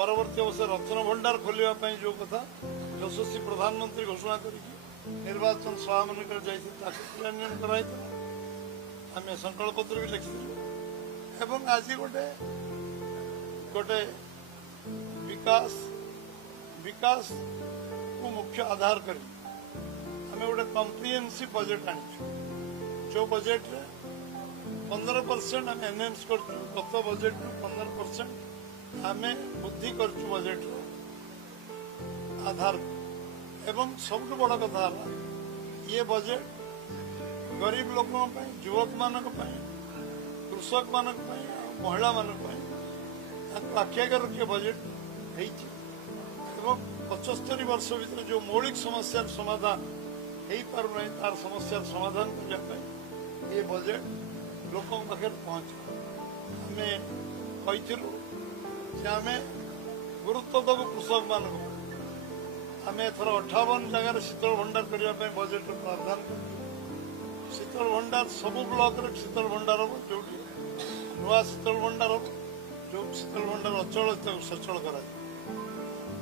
परवर्ती अवसर रत्न भंडार खोलने जो कथा यशस्वी प्रधानमंत्री घोषणा करके निर्वाचन सभा मान क्रियान्वयन कराई आम संकल्प पत्र भी लिखी आज गोटे गोटे विकास विकास को मुख्य आधार कर आम गोटे कम्प्रिहेन्सिव बजेट आनी जो बजेट रे 15% आम एनहेंस कर गत बजेट 15% आम वृद्धि कर बजेट आधार एवं सबुठ बड़ कथा ये बजेट गरीब लोकों युवक मान कृषक मान महिला मान आख्यागर रखिए बजेट हो 75 वर्ष भीतर जो मौलिक समस्या समाधान हो पारना तार समस्या समाधान करने ये बजेट लोकों पाखे पहुंच आम गुरुत्व दबु कृषक मान आम एथर 58 जगह शीतल भंडार करने बजेट प्रावधान कर शीतल भंडार सबू ब्लॉक रे शीतल भंडार हम जो नुआ शीतल भंडार हम जो शीतल भंडार अचल सचल कर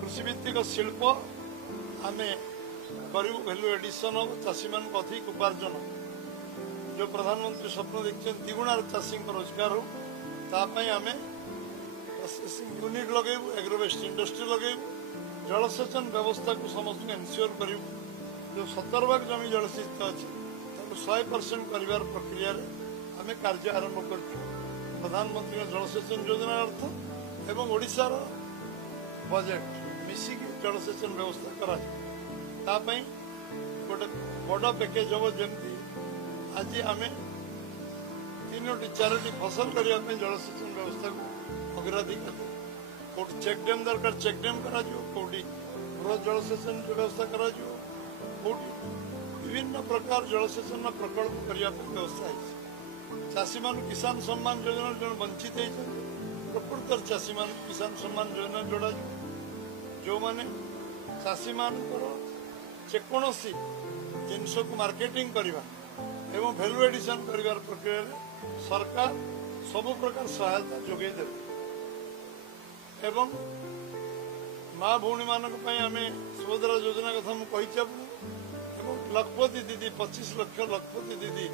कृषि भित्तिक शिल्प आम करू भैल्यू एडिशन हम चाषी मान अधिक उपार्जन जो प्रधानमंत्री स्वप्न देखते द्विगुणार चाषी रोजगार हो तापाई आम प्रोसेसिंग यूनिट लगेबू एग्रोवेस्ट इंडस्ट्री लगेबू जलसेचन व्यवस्था को समस्त एनश्योर करू जो 17 भाग जमी जलसेचित अच्छी 100% कर प्रक्रिया आम कार्य आरंभ कर प्रधानमंत्री जलसेचन योजना अर्थ एवं ओडिशार बजेट मिसिकी जलसेचन व्यवस्था करा गोटे बड़ पैकेज हम जमी आज आम 3-4 फसल करने जलसेचन व्यवस्था को अग्राधिकार कौटी चेकडेम दरकार चेकडेम करा कौटी बृहत जलसेचन व्यवस्था करा कौटी विभिन्न प्रकार जलसेचन प्रकल्प करने व्यवस्था है चाषी मान किसान सम्मान योजना जो वंचित होती प्रकृत चाषी मान किसान सम्मान योजना जोड़ा जो मैंने चाषी मान जेकोसी जिनस को मार्केटिंग करवा एवं भैल्यू एडिशन कर प्रक्रिया सरकार सबु प्रकार सहायता जोगे देवे एवं माँ भौणी मान आम सुभद्रा योजना कथा मुझे लखपति दीदी 25 लाख लखपति दीदी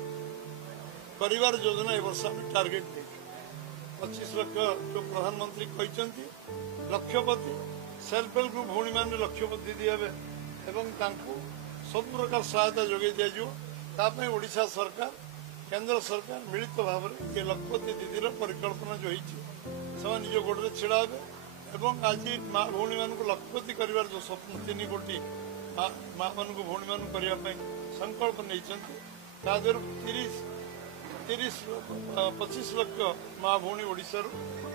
परिवार योजना ए वर्ष आम टार्गेट दे 25 लाख जो प्रधानमंत्री कहते लक्षपति सेल्फ हेल्प ग्रुप भौणी मान लक्षपति दीदी हे एवं सब प्रकार सहायता जोगे दिज्व ओडिशा सरकार केंद्र सरकार मिलित भाव ये लखपति दीदी परिकल्पना जो होती निज गोड़े छिड़ा हे एवं आज माँ भौणी मान लखपति कर जो स्वप्न 3 कोटी माँ मान भौणी मान करने संकल्प नहीं 25 लाख माँ भौणी ओडिशार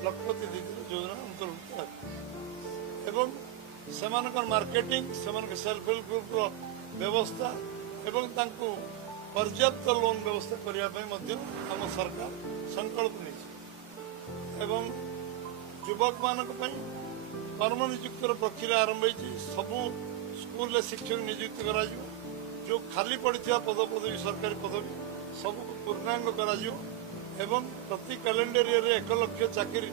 लखपति दीदी योजना अंतर्भुक्त एवं सेमानकर मार्केटिंग सेमानकर सेल्फ हेल्प ग्रुप व्यवस्था एवं तांको पर्याप्त लोन व्यवस्था करने आम सरकार संकल्प नहीं एवं युवक मान कर्म नियुक्ति प्रक्रिया आरंभ हो सबू स्कूल शिक्षक नियुक्त करा जो खाली पड़ा पदपदवी सरकारी पदवी सब पूर्णांग करा एवं प्रति कैलेंडर ईयर 1 लाख चाकरी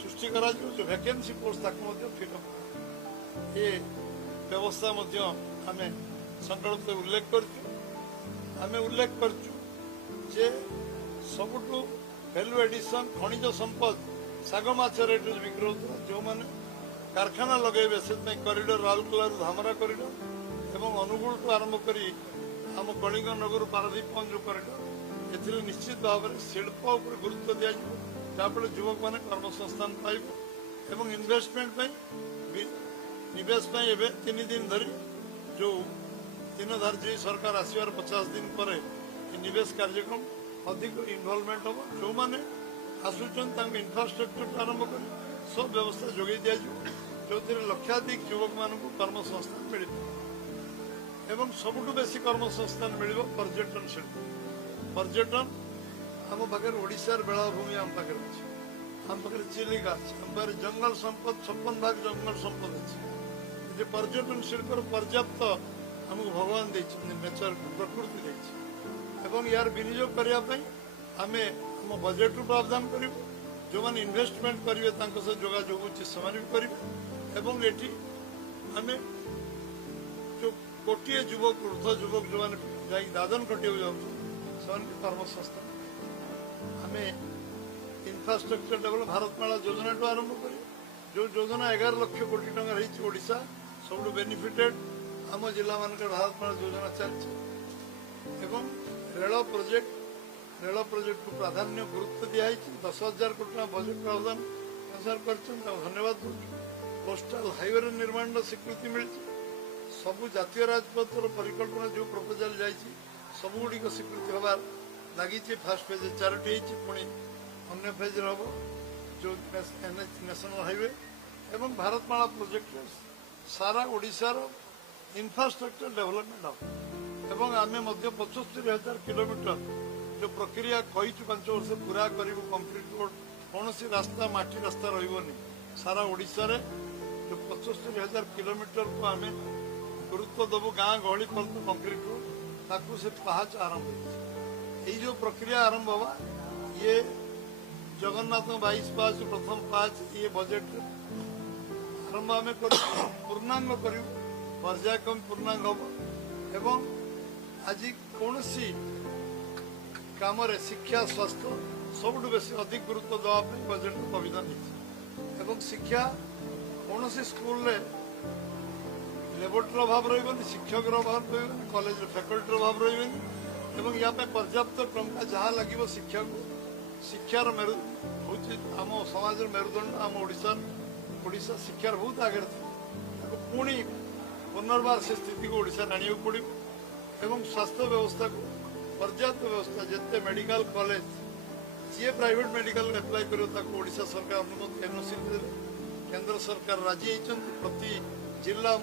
सृष्टि करा जो वैकेंसी पोस्ट फिलअप ये व्यवस्था आम संकल्प उल्लेख कर सबुठू भैल्यू एडिशन खनिज संपद सागमाछ रेट बिक्री होता जो मैंने कारखाना लगे से कॉरिडोर राउरकेला धामरा कॉरिडोर एवं अनुगुल टू आरंभ कर आम कलिंग नगर पारादीप जो कॉरिडोर ए निश्चित भाव में शिल्प उपर गुरुत्व दि जाफल युवक मैंने कर्मसंस्थान पाइब एवं इन्वेस्टमेंट निवेश 3 दिन धरी जो दिन धार्य सरकार आसवार 50 दिन पर निवेश कार्यक्रम अधिक इनवॉल्वमेंट हम जो मैंने आसुच्च इंफ्रास्ट्रक्चर आरंभ कर सब व्यवस्था जोगे दि जो लक्षाधिक युवक मान कर्मसंस्थान मिल एवं सबुठ बेसी कर्मसंस्थान मिल पर्यटन शिल्प पर्यटन आम पाखे ओडिशार बेलाभूमि आम पाखे अच्छे आम पाखे चिलिका आम पाखे जंगल संपद 56 भाग जंगल संपद अच्छे पर्यटन शिल्प पर्याप्त आमको भगवान नेचर प्रकृति एवं यार विनियोग करने आम बजेट प्रावधान करूँ जो मैंने इन्वेस्टमेंट करेंगे जोगाजोग से करेंगे एवं एटी आम जो कोटे युवक वृद्ध युवक जो मैंने दादन खटिया जाऊँ कर्मसंस्थान आम इंफ्रास्ट्रक्चर डेवलप भारतमाला योजना टू आरंभ कर जो योजना 11 लाख कोटी टका सब बेनिफिटेड आम जिला मान भारतमाला योजना चलती रेल प्रोजेक्ट को प्राधान्य गुरुत्व दिखाई 10,000 कोटी टका बजेट प्रावधान कर धन्यवाद दूँ कोस्टाल हाईवे निर्माण स्वीकृति मिली सबू जातीय राजपथर परिकल्पना जो प्रपोजाल जाइए सबुगुड़िक स्वीकृति हबार लगी फास्ट फेज 4टी पुणी अन्य फेज हम जो नेशनल हाईवे एवं भारतमाला प्रोजेक्ट सारा ओडिशार इंफ्रास्ट्रक्चर डेवलपमेंट हम एवं आम 75,000 किलोमीटर जो प्रक्रिया कही 5 वर्ष पूरा करूँ कंक्रीट रोड कौन रास्ता माटी रास्ता रही सारा ओडिशा रे जो 75,000 किलोमीटर को आम गुरुत्व दबू गाँ गहली पर्यंत कंक्रीट रोड ताकू से पाहाच आरंभ हो जो प्रक्रिया आरंभ हवा ये जगन्नाथ 22 पाँच प्रथम पाँच ये बजेट आरंभ आम पूर्णांग करूँ पर्यायक्रम पूर्णांग हम एवं आज कौन काम शिक्षा स्वास्थ्य सबुठ बेस अधिक गुरुत्व देवाई बजेट संविधान एवं शिक्षा कौन स्कूल लेबोरेटरी अभाव रही शिक्षक अभाव रही कॉलेज फैकल्टी अभाव रही या पर्याप्त टंका जहाँ लगे शिक्षा को शिक्षार मेरु हूँ आम समाज मेरुदंड आम ओडिशा शिक्षार बहुत आगे थी पुणी पुनर्बार से स्थिति को ओडिशा आने पड़ो एवं स्वास्थ्य व्यवस्था को पर्याप्त व्यवस्था जिते मेडिकल कॉलेज जी प्राइवेट मेडिकल एप्लाई कर ओडिशा सरकार अनुमति एनओसी देते केंद्र सरकार राजी होती प्रति जिला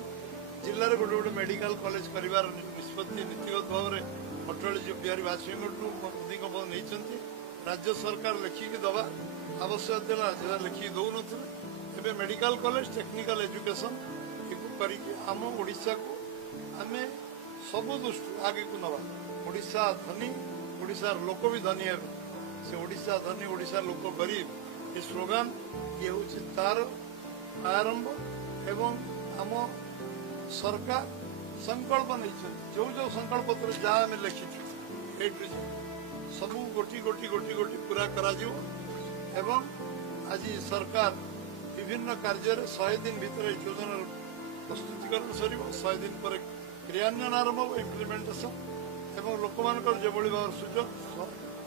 जिले में गोटे गोटे मेडिकल कॉलेज कर निष्पत्ति नीतिगत भाव में अटल जी बिहारी वाजपेयी मोदी नहीं राज्य सरकार लिखिकी दवा आवश्यक था लिखिकी दौन थे मेडिकल कॉलेज टेक्निकल एजुकेशन करके आम ओडिशा को आम सब दृष्टि आगे को नवा ओडिशा धनी ओडिशार लोक भी धनी है से ओडिशा धनी ओडिशा लोक गरीब ये स्लोगान ये हूँ तार आरंभ एवं आम सरकार संकल्प नहीं जो जो संकल्प पत्र जहाँ आम लिखी सबू गोटी गोटी गोटी गोटी पूरा करा एवं आज सरकार विभिन्न कार्य 100 दिन भीतर योजना प्रस्तुतिकरण सर 100 दिन पर क्रियान्वयन आरंभ हो इम्प्लीमेंटेशन एवं लोक मान जो भाव सुजोग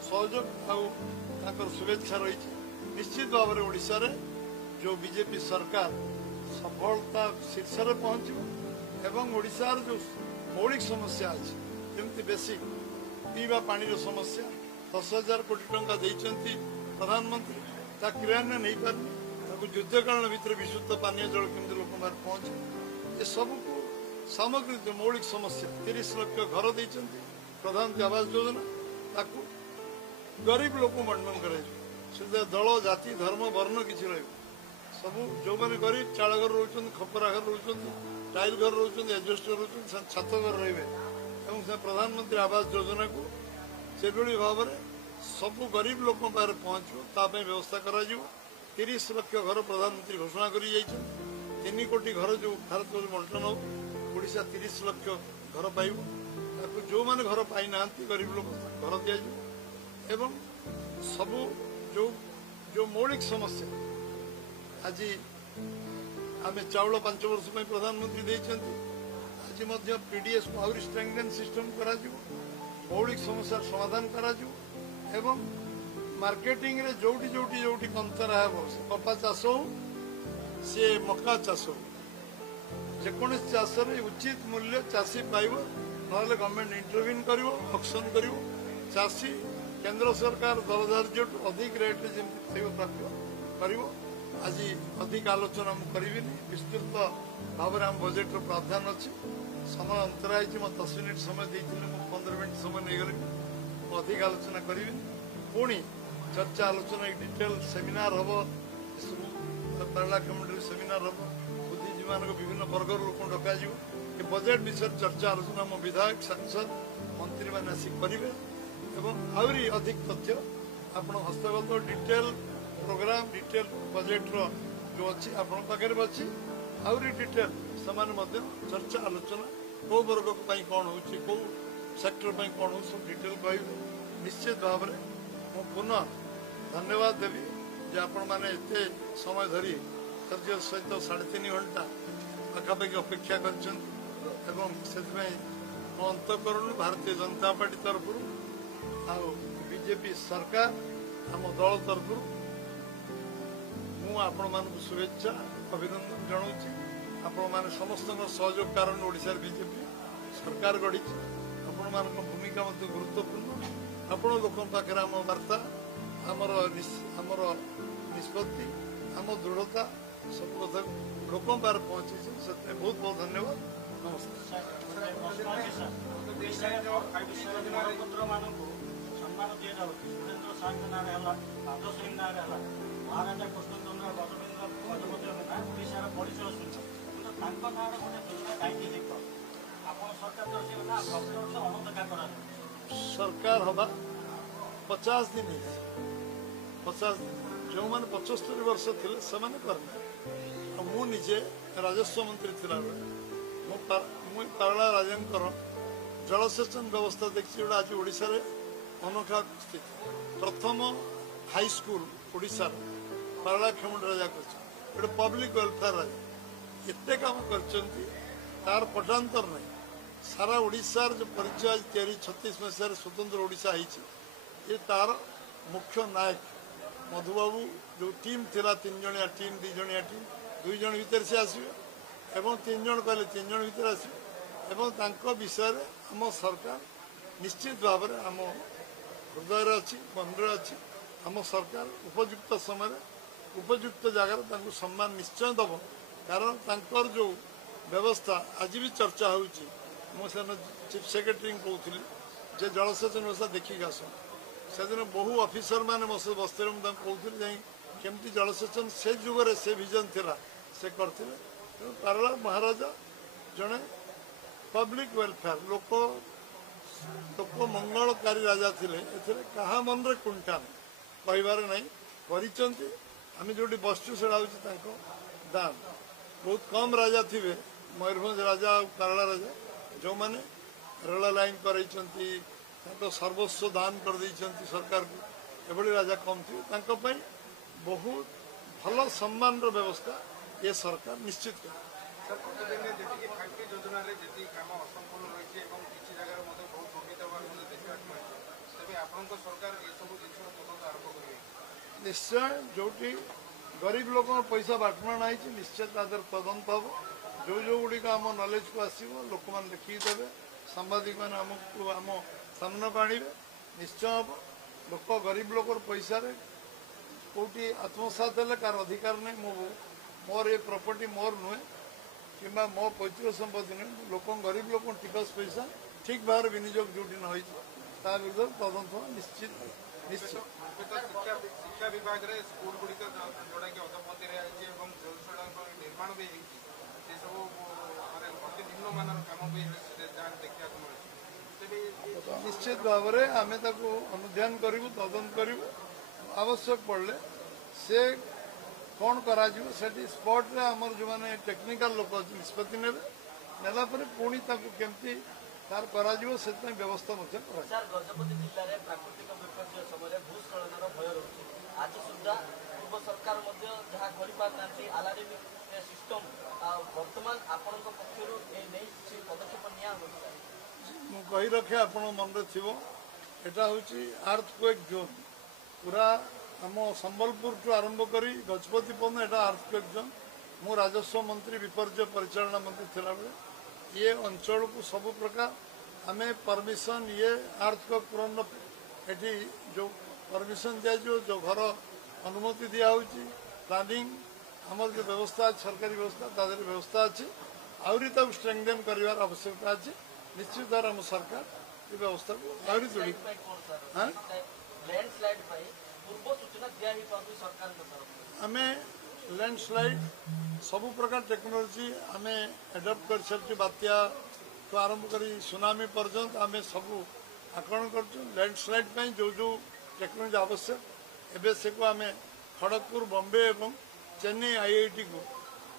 सहयोग आर शुभेच्छा रही निश्चित भाव में ओडिशा रे जो बीजेपी सरकार सफलता शीर्ष में पहुंच एवं ओडिशार जो मौलिक समस्या अच्छी जमी बेसिक पीवा पानी समस्या 10,000 कोटी टंका देइचंती प्रधानमंत्री ता क्रियान्वयन नहीं पारनी युद्धकालीन भितर विशुद्ध पानीय जल केमती लोक पहुंच ये सब को सामग्री जो मौलिक समस्या 30 लाख घर देइचंती प्रधानमंत्री आवास योजना ताकू गरीब लोक बंटन कर दल जाति धर्म वर्ण किसी रही सब जो मैंने गरीब चाल घर रोच खपरा घर रोच टाइल घर रोच एडजस्टर रोच छात घर रे प्रधानमंत्री आवास योजना को से भाव में सब गरीब लोक पहुँचो व्यवस्था कर 30 लाख घर प्रधानमंत्री घोषणा कर 3 कोटी घर जो भारत बंटन हो ओडिशा 30 लाख घर पाइब जो मैंने घर पाई ना गरीब लोग घर दि एवं सबू जो जो मौलिक समस्या आज आम चाउल 5 वर्ष में प्रधानमंत्री देते आज पीडीएस को आहरी स्ट्रेंथेन सिस्टम करा मौलिक समस्या समाधान करा एवं मार्केटिंग रे जोटी जोटी जोटी कंतरा है कपा चाष हो सी मका चाष हो जेकोसी चाष उचित मूल्य चाषी पाइब ना गवर्नमेंट इंटरव्यून कर ऑक्शन कर चाषी केंद्र सरकार दरदार्य अधिक रेट जमी प्राप्त कर आज अधिक आलोचना मुझे विस्तृत भाव में आम बजेट प्रावधान अच्छी समय अंतराय मैं 10 मिनिट समय देती 15 मिनिट समय नहीं गली अधिक आलोचना करी पुणी चर्चा आलोचना डिटेल सेमिनार हम पार्ला कमिटी सेमिनार हम बुद्धिजीवी मान विभिन्न वर्गर लोक डक बजेट विषय चर्चा आलोचना मो विधायक सांसद मंत्री मैंने आसिक करेंगे एवं आहरी अधिक तथ्य आपण हस्तगत डिटेल प्रोग्राम डिटेल बजेट जो अच्छी आपण पाखे अच्छी आहरी डिटेल से चर्चा आलोचना कौ वर्ग कौन हो कौ सेक्टर कौन हो सब डिटेल कह निश्चित भाव में मु पुनः धन्यवाद देवी जे आपण मैंने एत समय धरी धैर्य सहित 3.5 घंटा पाखापाखि अपेक्षा कर अंतकरण भारतीय जनता पार्टी तरफ बीजेपी सरकार आम दल तरफ मुझे शुभेच्छा अभिनंदन जनाऊँगी आपण मैंने समस्त सहयोग कारण ओडिशा बीजेपी सरकार गढ़ी आपण मान भूमिका गुरुत्वपूर्ण आपण लोक पाखे आम वार्ता आमर निष्पत्ति आम दृढ़ता सब कथा लोक पार पहुंची से बहुत बहुत धन्यवाद नमस्कार। महाराजा कृष्णचंद्र गजपति ओडार परिचय शुणु सरकार हवा 50 दिन 50 दिन जो मैंने 75 वर्ष थे से मुझे राजस्व मंत्री थी पारला राजा जलसेचन व्यवस्था देखी जो आज ओडिशा रे अनोखा स्थिति प्रथम हाई स्कूल ओडिशा पारला खेमुंड राजा कर पब्लिक वेलफेयर राजा एते काम कर पटांतर नहीं सारा ओडिशार जो परिचय आज 36 मसीह स्वतंत्र ओडिशा ये तार मुख्य नायक मधुबाबू जो टीम थिला 3 जणिया टीम 2 जणिया टीम 2 जण भीतर से आसवे एवं 3 जण कहले 3 जण भीतर आसवे एवं तांको विषय रे हम सरकार निश्चित भाव में आम हृदय अच्छी मन अच्छी आम सरकार उपयुक्त समय उपयुक्त जगार सम्मान निश्चय दब कारण तांकर जो व्यवस्था आज भी चर्चा होची मुझे चीफ सेक्रेटरी कहूली जे जलसेचन व्यवस्था देखिक आस से दिन बहु ऑफिसर मैंने मो बस्ते कहते जाई केमती जलसेचन से जुगरे से विजन थिला से करते पारला महाराजा जड़े पब्लिक वेलफेयर लोक मंगलकारी राजा थिले एथिरे कहा मन रे कुंठा कहबार नहीं करिचंती आम जो बसचु से दान बहुत कम राजा थे मयूरभंज राजा और पारला राजा जो मैंने रेल लाइन कर सर्वस्व दान कर सरकार को एभली राजा कम थे बहुत भल सम्मान व्यवस्था ये सरकार निश्चित कर निश्चय जो गरीब लोक पैसा बांटना नहीं निश्चय तादर तदंत हम जो जो गुड़िक आम नॉलेज को आसो लोक मैंने लिखिदेवे सांबादिक मैंने आमको आम सामना को आणवे निश्चय हम लोक गरीब लोक पैसा कौटी आत्मसात है कार अधिकार नहीं मोर ये प्रॉपर्टी मोर नुहे कि मो पैतृक संपत्ति नुहे लोक गरीब लोक टिकस पैसा ठीक भाव विनियोग जो न विरुद्ध तदंत निश्चित निश्चित शिक्षा विभाग रे स्कूल गुड़िक जोड़ा कि अधपति निर्माण भी सब अति निम्न मानर काम भी देखा निश्चित भाव में आम अनुध्यान करूँ तदंत करूँ आवश्यक पड़े से कौन करा स्पॉट रे आमर जो मैंने टेक्निकल लोक निष्पत्ति नेला पुणी केमती तार करा से व्यवस्था गजपति जिले में प्राकृतिक विपर्य समय भूस्खलन भय रही आज सुधा पूर्व सरकार जहाँ आलार्म सिस्टम बर्तमान आपण पक्षर पदक्षेप कही रखे आप मन थी एटा हूँ अर्थक्वेक जोन पूरा आम संबलपुर टू आरंभ कर गजपति पर्यटन एटा अर्थक्वेक जोन मु राजस्व मंत्री विपर्य परिचालना मंत्री थिला बेले ये अंचल को सब प्रकार आम परमिशन ये अर्थक्वेक पूर्ण एटी जो परमिशन दिया जो घर अनुमति दिया प्लानिंग आमर जो व्यवस्था सरकारी व्यवस्था तादर व्यवस्था अच्छी आहरी स्ट्रेंथन कर आवश्यकता अच्छी निश्चित भाव आम सरकार ये व्यवस्था को आहरी जोड़ी आम लैंडस्लाइड सबु प्रकार टेक्नोलोजी आम एडप्ट कर सारी बात्या तो आरंभ कर सुनामी पर्यंत आम सबू आकलन कर लैंडस्लाइड जो जो टेक्नोलोजी आवश्यक एवं से आम खड़गपुर बॉम्बे एवं चेन्नई आईआईटी को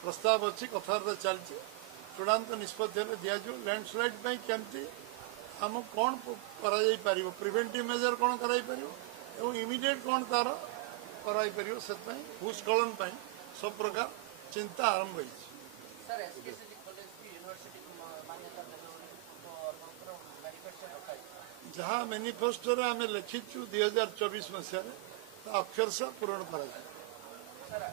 प्रस्ताव अच्छी कथबार्ता चलती चूड़ांत निष्पत्ति दिज्व लैंडस्लाइड केमती आम कौन कर प्रिवेंटिव मेजर कौन कर इमिडिएट कौन तार कर भूस्खलन सब प्रकार चिंता आरंभ हो सर एसकेसीडी कॉलेज की यूनिवर्सिटी को मान्यता देने तो आपनकर मैनिफेस्टो रखा जहाँ मैनिफेस्टो रे आमे लिखिचु 2024 मसीह रे अक्षरशः पूरण करा सर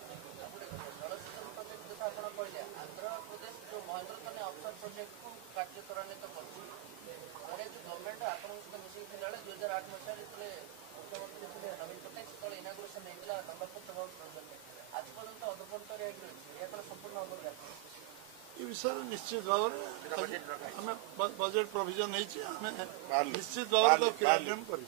जलसेचन प्रोजेक्ट जैसा आपण कहले आंध्र प्रदेश जो महेंद्रतने ऑफशोर प्रोजेक्ट को कार्य त्वरान्वित करछि माने जो गवर्नमेंट आपण सहित मिसिंग थिला 2008 मसीह रे मुख्यमंत्री थे नवीन पटनायक सेतले इनागुरेशन हेतला दंडपत्र प्रोजेक्ट आज पर्यंत अधपंत रेट रही या संपूर्ण अवगत ये विषय निश्चित भाव में बजट प्रोविजन निश्चित भाव में क्रियान्वयन कर